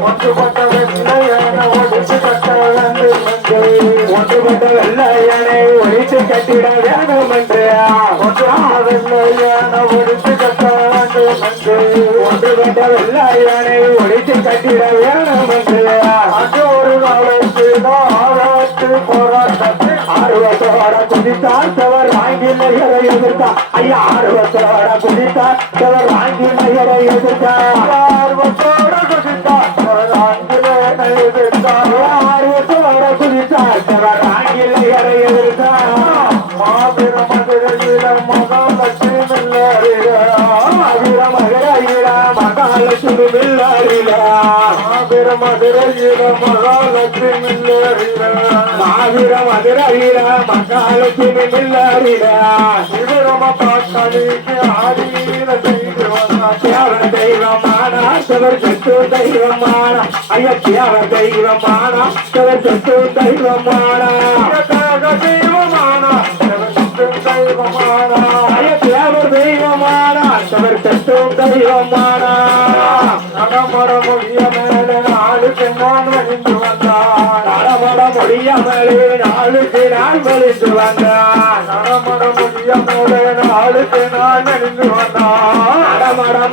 ஒன்றுபட்ட வெள்ளையன ஒடிச்சு கட்ட ஒன்றுபட்ட வெள்ளையனை ஒழித்து கட்டிட வேணும் என்று ஒன்றான வெள்ளையன ஒடிச்சு கட்ட ஒன்றுபட்ட வெள்ளையனை ஒழித்து கட்டிட வேணும் என்று அன்று ஒரு காலத்து ஆராய்ச்சி போராட்டத்தில் ஆர்வத்தோட குதித்தார் தவர் ஆங்கிலேயரை எதிர்த்தார் ஐயா ஆர்வத்தோட குதித்தார் தவர் நகரை எதிர்த்தார் மகாலட்சுமி மில்லறிலா மாபெரும் மதுரையில மகாலட்சுமி மாவீர மதுரையில மகாலட்சுமி மில்லறிலா சிவரம பாக்கணிக்கு ஆதீன செய்து வந்தார் தியாக தெய்வமானா சிவர் சத்து தெய்வமானா. ஐயா தியாக தெய்வமானா சிவர் சத்து தெய்வமானா. தெய்வமானா தெய்வமானா ஐயா தியாக தெய்வமானா சிவர் சத்து தெய்வமானா நடமர மொழிய மேல நாலு பெண்ணான் வழிந்து வந்தார் மொழிய மேலே நாளுக்கு நாள் வெளித்து வந்தான். நடமர மொழிய மேல நாலு பெண்ணான் வழிந்து வந்தார்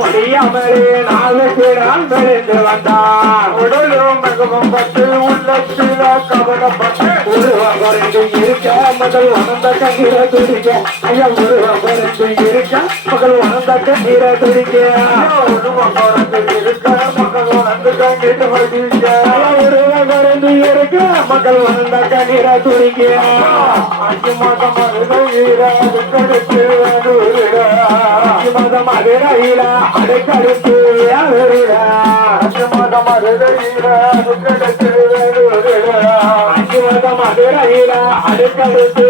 மொழிய மேலே நாளுக்கு நாள் வெளித்து வந்தான். உடலும் மிகவும் பத்து உருவம் இருக்க? மகள் வளர்ந்த கண்ணீரை துடிக்க. ஐயா உருவம் குறைந்து இருக்க? மகள் வளர்ந்த கண்ணீரை துடிக்க. உருவம் குறைந்து இருக்க? மக்கள் உணர்ந்து கண்டிட்டு வடிக்க இருக்க? மகள் வளர்ந்த கண்ணீரை துடிக்க. அஞ்சு மாதம் அருகையில கடுத்து அடுக்கடுத்து அஞ்சு மாதம் அதிரையில அடுக்கடுத்து அஞ்சு மாதம் அருகையில கடுத்து அடுக்கடுத்து அஞ்சு மாதம் அடுக்கடுத்து